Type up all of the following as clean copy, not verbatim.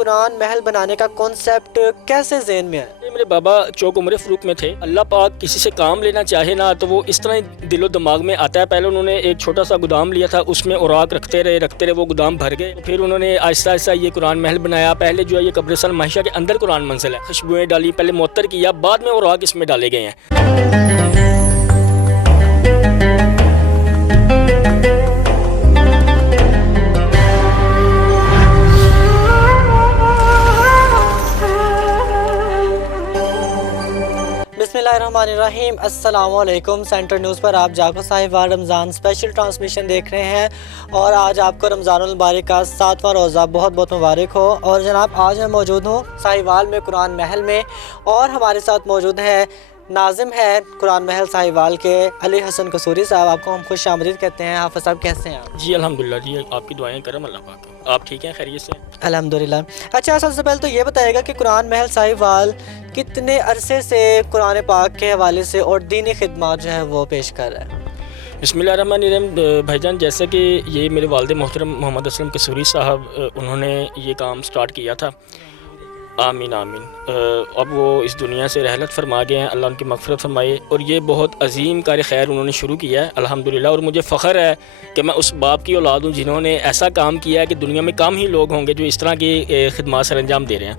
कुरान महल बनाने का कॉन्सेप्ट कैसे ज़हन में आया? मेरे बाबा चौक उम्र फ़रूक में थे। अल्लाह पाक किसी से काम लेना चाहे ना तो वो इस तरह दिलो दिमाग में आता है। पहले उन्होंने एक छोटा सा गोदाम लिया था, उसमें औराक रखते रहे वो गोदाम भर गए। फिर उन्होंने आहिस्ता आहिस्ता ये कुरान महल बनाया। पहले जो है ये कब्रिस्तान माहिशा के अंदर कुरान मंजिल है, खुशबुएँ डाली, पहले मुअत्तर किया, बाद में औराक इसमें डाले गए हैं। बिस्मिल्लाहिर्रहमानिर्रहीम। अस्सलामुअलैकुम। सेंटर न्यूज़ पर आप जाको साहिवाल रमज़ान स्पेशल ट्रांसमिशन देख रहे हैं और आज आपको रमज़ानुल मुबारक का 7वां रोज़ा बहुत बहुत मुबारक हो। और जनाब आज मैं मौजूद हूँ साहिवाल में कुरान महल में और हमारे साथ मौजूद है नाज़िम है कुरान महल साहिवाल के अली हसन कसूरी साहब। आपको हम खुश आमदीद कहते हैं। हाफ़िज़ साहब कैसे हैं आप? जी अल्हम्दुलिल्लाह जी, आपकी दुआएं करम अल्लाह पाक। आप ठीक हैं, खैरियत से? अल्हम्दुलिल्लाह। अच्छा, सबसे पहले तो ये बताइएगा कि कुरान महल साहिवाल कितने अरसे से कुरान पाक के हवाले से और दीनी खिदमत जो है वो पेश कर रहा है? बिस्मिल्लाहिर्रहमानिर्रहीम। भाईजान, जैसे कि ये मेरे वालिद मोहतरम मोहम्मद असलम कसूरी साहब उन्होंने ये काम स्टार्ट किया था। आमीन आमीन। अब वो इस दुनिया से रहलत फरमा गए हैं, अल्लाह उनकी मग़फ़िरत फरमाए। और ये बहुत अजीम कार खैर उन्होंने शुरू किया है अल्हम्दुलिल्लाह। और मुझे फ़ख्र है कि मैं उस बाप की औलाद हूँ जिन्होंने ऐसा काम किया है कि दुनिया में कम ही लोग होंगे जो इस तरह की खिदमत सर अंजाम दे रहे हैं।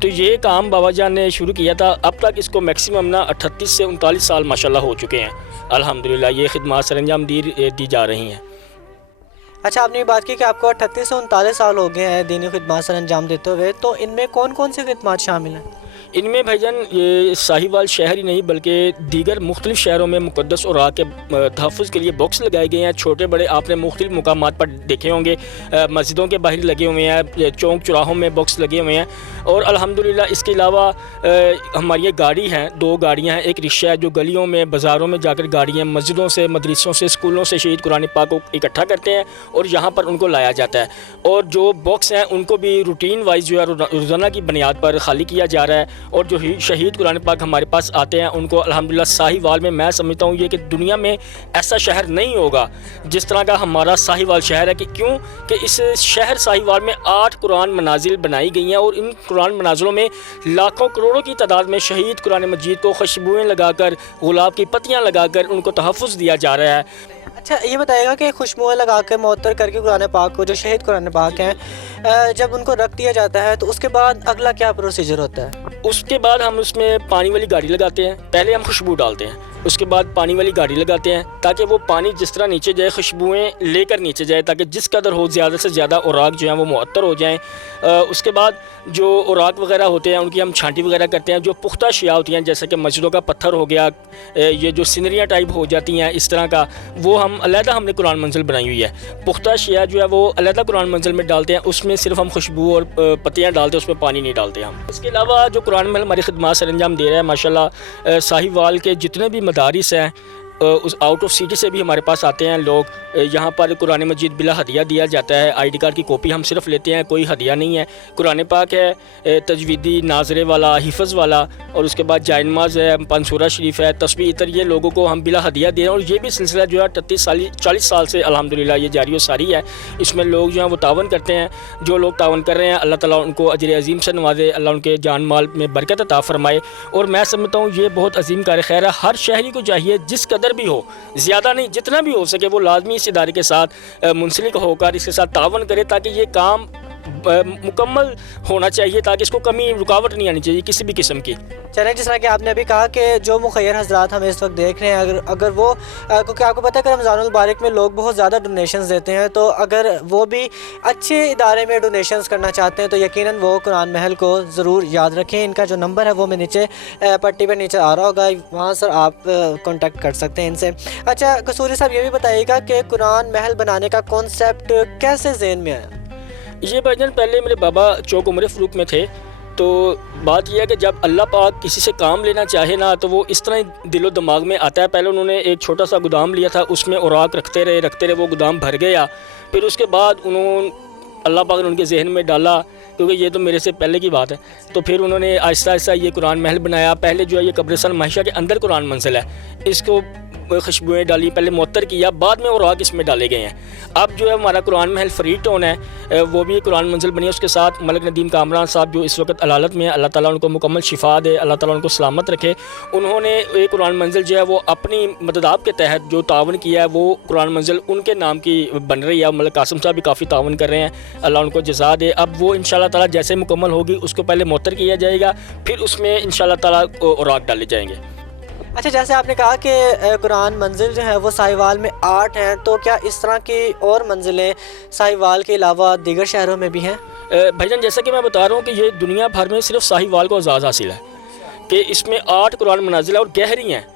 तो ये काम बाबा जान ने शुरू किया था। अब तक इसको मैक्सिमम ना 38 से 39 साल माशाल्लाह हो चुके हैं अल्हम्दुलिल्लाह। ये खिदमत सर अंजाम दी जा रही हैं। अच्छा, आपने ये बात की कि आपको 38 से 39 साल हो गए हैं दीनी खिदमत सर अंजाम देते हुए, तो इनमें कौन कौन सी खिदमत शामिल हैं? इनमें भाईजान ये साहिवाल शहर ही नहीं बल्कि दीगर मुख्तलिफ़ शहरों में मुक़द्दस औराक के तहफ़्फ़ुज़ के लिए बॉक्स लगाए गए हैं, छोटे बड़े। आपने मुख्तलिफ़ मुकामात पर देखे होंगे, मस्जिदों के बाहर लगे हुए हैं, चौक चौराहों में बॉक्स लगे हुए हैं। और अल्हम्दुलिल्लाह इसके अलावा हमारी ये गाड़ी हैं, 2 गाड़ियाँ हैं। एक रिक्शा है जो गलियों में बाज़ारों में जाकर गाड़ियाँ मस्जिदों से, मदरसों से, स्कूलों से शहीद कुरान पाक को इकट्ठा करते हैं और यहाँ पर उनको लाया जाता है। और जो बॉक्स हैं उनको भी रूटीन वाइज जो है रोज़ाना की बुनियाद पर खाली किया जा रहा है। और जो शहीद कुरान पाक हमारे पास आते हैं उनको अल्हम्दुलिल्लाह साहिवाल में, मैं समझता हूँ ये कि दुनिया में ऐसा शहर नहीं होगा जिस तरह का हमारा साहिवाल शहर है। कि क्यों कि इस शहर साहिवाल में 8 कुरान मनाजिल बनाई गई हैं और इन कुरान मनाजिलों में लाखों करोड़ों की तादाद में शहीद कुरान मजीद को खुशबुएँ लगाकर, गुलाब की पत्तियाँ लगाकर उनको तहफ़्फ़ुज़ दिया जा रहा है। अच्छा, ये बताइएगा कि खुशबुएं लगा कर मुअत्तर करके कुरान पाक को, जो शहीद कुरान पाक हैं, जब उनको रख दिया जाता है तो उसके बाद अगला क्या प्रोसीजर होता है? उसके बाद हम उसमें पानी वाली गाड़ी लगाते हैं। पहले हम खुशबू डालते हैं, उसके बाद पानी वाली गाड़ी लगाते हैं ताकि वो पानी जिस तरह नीचे जाए, खुशबुएँ लेकर नीचे जाए, ताकि जिस कदर हो ज़्यादा से ज़्यादा औराक जो हैं वो मुअत्तर हो जाएँ। उसके बाद जो औराक वगैरह होते हैं उनकी हम छांटी वगैरह करते हैं। जो पुख्ता शिया होती हैं जैसे कि मस्जिदों का पत्थर हो गया, ये जो सिनरियाँ टाइप हो जाती हैं इस तरह का, वो हम अलहदा हमने कुरान मंजिल बनाई हुई है। पुख्ता शिया जो है वो अलहदा कुरान मंजिल में डालते हैं, उसमें सिर्फ हम खुशबू और पत्तियाँ डालते हैं, उसमें पानी नहीं डालते हम। इसके अलावा जो कुरान महल हमारी खिदमत सर अंजाम दे रहा है माशाल्लाह, साहिवाल के जितने भी मदारिस हैं उस आउट ऑफ सिटी से भी हमारे पास आते हैं लोग। यहाँ पर कुरान मजीद बिला हदिया दिया जाता है। ID कार्ड की कॉपी हम सिर्फ लेते हैं, कोई हदिया नहीं है। कुरान पाक है, तजवीदी नाजरे वाला, हिफ़्ज़ वाला, और उसके बाद जायनमाज है, पंसूरा शरीफ है, तस्बीह इतर, ये लोगों को हम बिला हदिया दे रहे हैं। और ये भी सिलसिला जो है 40 साल से अल्हम्दुलिल्लाह ये जारी व सारी है। इसमें लोग जो हैं वो तावन करते हैं। जो लोग तावन कर रहे हैं अल्लाह ताला उनको अजर अजीम से नवाजे, अल्लाह उनके जान माल में बरकत अता फ़रमाए। और मैं समझता हूँ ये बहुत अजीम कार खैर है। हर शहरी को चाहिए जिस कदर भी हो, ज़्यादा नहीं, जितना भी हो सके वो लाजमी इस इदारे के साथ मुंसलिक होकर इसके साथ तावन करे ताकि ये काम मुकम्मल होना चाहिए, ताकि इसको कमी रुकावट नहीं आनी चाहिए किसी भी किस्म की। चलें, जिस तरह कि आपने अभी कहा कि जो मुखैर हज़रात हमें इस वक्त देख रहे हैं, अगर वो क्योंकि आपको पता है कि रमज़ानुल मुबारक में लोग बहुत ज़्यादा डोनेशंस देते हैं, तो अगर वो भी अच्छे इदारे में डोनेशंस करना चाहते हैं तो यकीनन वो कुरान महल को ज़रूर याद रखें। इनका जो नंबर है वो मैं नीचे पट्टी पर नीचे आ रहा होगा, वहाँ सर आप कॉन्टेक्ट कर सकते हैं इनसे। अच्छा कसूरी साहब, ये भी बताइएगा कि कुरान महल बनाने का कॉन्सेप्ट कैसे ज़हन में आया? ये भाईजान पहले मेरे बाबा चौक उम्र फ़रूक में थे। तो बात यह है कि जब अल्लाह पाक किसी से काम लेना चाहे ना तो वो इस तरह दिलो दिमाग में आता है। पहले उन्होंने एक छोटा सा गोदाम लिया था, उसमें औराक रखते रहे वो गोदाम भर गया। फिर उसके बाद अल्लाह पाक ने उनके जहन में डाला, क्योंकि ये तो मेरे से पहले की बात है। तो फिर उन्होंने आहिस्ता आहिस्ता ये कुरान महल बनाया। पहले जो है ये कब्रिस्तान माहिशा के अंदर कुरान मंजिल है, इसको खुशबुएँ डाली, पहले मुअत्तर किया, बाद में औराक इसमें डाले गए हैं। अब जो है हमारा कुरान महल फ्री टाउन है, वो भी कुरान मंजिल बनी है। उसके साथ मलिक नदीम कामरान साहब जो इस वक्त अलालत में है, अल्लाह ताला उनको मुकम्मल शिफा दे, अल्लाह ताला उनको सलामत रखे। उन्होंने एक कुरान मंजिल जो है वो अपनी मददाब के तहत जो तावन किया है, वो कुरान मंजिल उनके नाम की बन रही है। मलिक कासिम साहब भी काफ़ी तावन कर रहे हैं, अल्लाह उनको जज़ा दे। अब वो इंशाअल्लाह ताला जैसे मुकम्मल होगी उसको पहले मुअत्तर किया जाएगा, फिर उसमें इंशाअल्लाह ताला औराक डाले जाएंगे। अच्छा, जैसे आपने कहा कि कुरान मंजिल जो है वो साहिवाल में 8 हैं, तो क्या इस तरह की और मंजिलें साहिवाल के अलावा दीगर शहरों में भी हैं? भाईजान, जैसा कि मैं बता रहा हूँ कि ये दुनिया भर में सिर्फ साहिवाल को एजाज़ हासिल है कि इसमें 8 कुरान मनाजिल और गहरी हैं।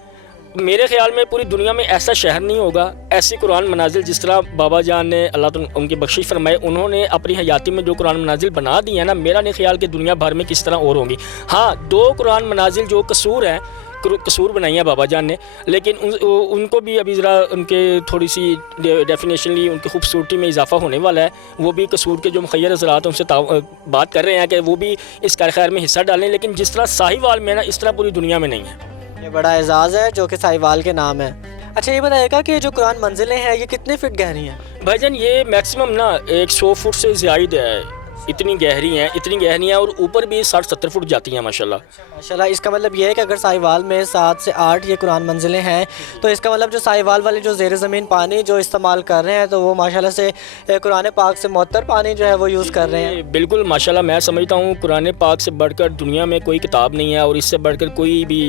मेरे ख्याल में पूरी दुनिया में ऐसा शहर नहीं होगा, ऐसी कुरान मनाजिल जिस तरह बाबा जान ने, अल्लाह तो उनकी बख्शिश फरमाए, उन्होंने अपनी हयाती में जो कुरान मनाजिल बना दी है ना, मेरा नहीं ख्याल कि दुनिया भर में किस तरह और होंगी। हाँ, 2 कुरान मनाजिल जो कसूर बनाई है बाबा जान ने, लेकिन उनको भी अभी ज़रा उनके थोड़ी सी डेफिनेशनली उनकी खूबसूरती में इजाफा होने वाला है। वो भी कसूर के जो मुखय्यर हज़रात उनसे बात कर रहे हैं कि वो भी इस खैर में हिस्सा डालें, लेकिन जिस तरह साहिवाल में ना, इस तरह पूरी दुनिया में नहीं है। ये बड़ा एजाज़ है जो कि साहिवाल के नाम है। अच्छा, ये बताइएगा कि जो कुरान मंजिलें हैं ये कितने फीट गहरी हैं? भाईजान, ये मैक्सिमम ना 100 फुट से ज़्यादा है, इतनी गहरी हैं और ऊपर भी 60-70 फुट जाती हैं माशाल्लाह। माशाल्लाह, इसका मतलब ये है कि अगर साहिवाल में 7 से 8 ये कुरान मंजिलें हैं, तो इसका मतलब जो साहिवाल वाले जो ज़ेर ज़मीन पानी जो इस्तेमाल कर रहे हैं, तो वो माशाल्लाह से कुरान पाक से मुअत्तर पानी जो है वो यूज़ कर रहे हैं। बिल्कुल माशाल्लाह, मैं समझता हूँ कुरान पाक से बढ़कर दुनिया में कोई किताब नहीं है और इससे बढ़कर कोई भी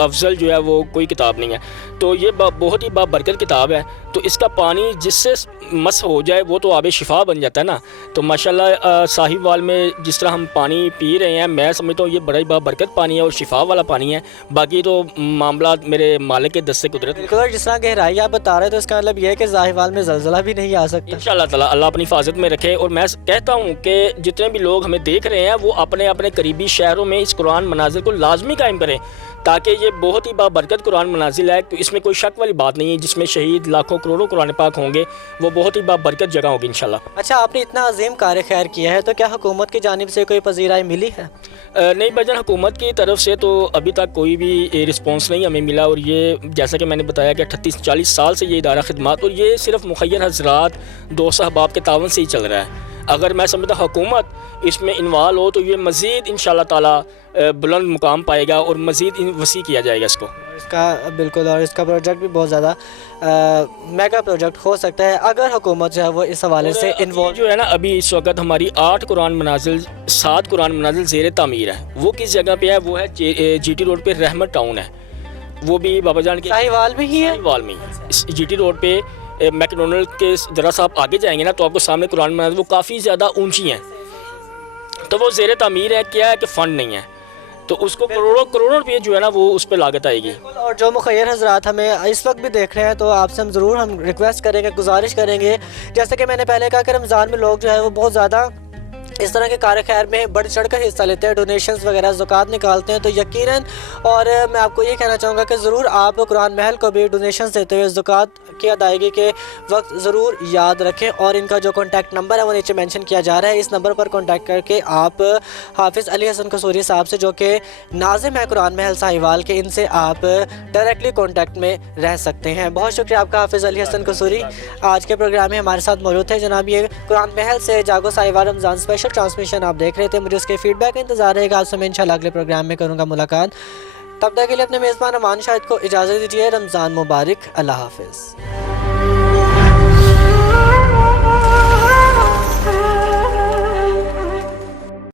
अफजल जो है वो कोई किताब नहीं है। तो ये बहुत ही बाबरकत किताब है। तो इसका पानी जिससे मस हो जाए वो तो आब शिफा बन जाता है ना। तो माशाल्लाह साहिवाल में जिस तरह हम पानी पी रहे हैं, मैं समझता हूँ ये बड़ा ही बाबरकत पानी है और शिफा वाला पानी है। बाकी तो मामला मेरे मालिक के दस्ते कुदरत। बिल्कुल, जिस तरह गहराई आप बता रहे हैं, तो इसका मतलब ये है कि साहिवाल में ज़लज़ला भी नहीं आ सकता। इंशाअल्लाह ताला अल्लाह अपनी हिफाजत में रखे। और मैं कहता हूँ कि जितने भी लोग हमें देख रहे हैं वो अपने अपने करीबी शहरों में इस कुरान मनाजिल को लाजमी कायम करें, ताकि ये बहुत ही बाबरकत कुरान मनाजिल है। तो इसमें कोई शक वाली बात नहीं है, जिसमें शहीद लाखों करोड़ों कुरान पाक होंगे, वो बहुत ही बाबरकत जगह होगी इंशाल्लाह। अच्छा, आपने इतना अजीम कार्य खैर किया है, तो क्या हुकूमत की जानिब से कोई पजीराई मिली है? नहीं भाईजान, हुकूमत की तरफ से तो अभी तक कोई भी रिस्पॉन्स नहीं हमें मिला। और ये जैसा कि मैंने बताया कि 38-40 साल से ये इदारा खिदमत, और ये सिर्फ मुखय्यर हज़रात दोस्त अहबाब के तावन से ही चल रहा है। अगर मैं समझता हुकूमत इसमें इन्वॉल्व हो तो ये मज़ीद इंशाअल्लाह ताला बुलंद मुकाम पाएगा और मज़ीद वसी किया जाएगा इसको। इसका बिल्कुल, और इसका प्रोजेक्ट भी बहुत ज़्यादा मेगा प्रोजेक्ट हो सकता है अगर हुकूमत जो है वो इस हवाले से इन्वॉल्व जो है ना। अभी इस वक्त हमारी 8 कुरान मनाजिल, 7 कुरान मनाजिल ज़ेर तामीर है। वो किस जगह पे है? वो है GT रोड पे रहमत टाउन है। वो भी बाबा जान के साहिवाल में ही है। साहिवाल में इस GT रोड पे मैकडोनल्ड के ज़रा सा आप आगे जाएंगे ना, तो आपको सामने कुरान मनाजिल वो काफ़ी ज़्यादा ऊंची हैं। तो वो ज़ेर तामीर है। क्या है कि फ़ंड नहीं है, तो उसको करोड़ों रुपये जो है ना वो उस पर लागत आएगी। और जो मुखय्यर हज़रात हमें इस वक्त भी देख रहे हैं, तो आपसे हम ज़रूर रिक्वेस्ट करेंगे, गुजारिश करेंगे, जैसे कि मैंने पहले कहा कि रमज़ान में लोग जो है वो बहुत ज़्यादा इस तरह के कार्य खैर में बढ़ चढ़ कर हिस्सा लेते हैं, डोनेशंस वगैरह ज़कात निकालते हैं। तो यकीनन, और मैं आपको ये कहना चाहूँगा कि ज़रूर आप कुरान महल को भी डोनेशंस देते हुए ज़कात की अदायगी के वक्त ज़रूर याद रखें। और इनका जो कॉन्टैक्ट नंबर है वो नीचे मेंशन किया जा रहा है, इस नंबर पर कॉन्टैक्ट करके आप हाफिज़ अली हसन कसूरी साहब से, जो कि नाज़िम है कुरान महल साहिवाल के, इनसे आप डायरेक्टली कॉन्टैक्ट में रह सकते हैं। बहुत शुक्रिया आपका हाफिज़ अली हसन कसूरी, आज के प्रोग्राम में हमारे साथ मौजूद थे। जनाब, ये कुरान महल से जागो साहिवाल रमज़ान स्पेशल ट्रांसमिशन आप देख रहे थे। मुझे उसके फीडबैक का इंतज़ार रहेगा। आपसे मैं इंशाल्लाह अगले प्रोग्राम में करूँगा मुलाकात। तब तक के लिए अपने मेज़बान अमान शाहिद को इजाज़त दीजिए। रमज़ान मुबारक। अल्लाह हाफ़िज़।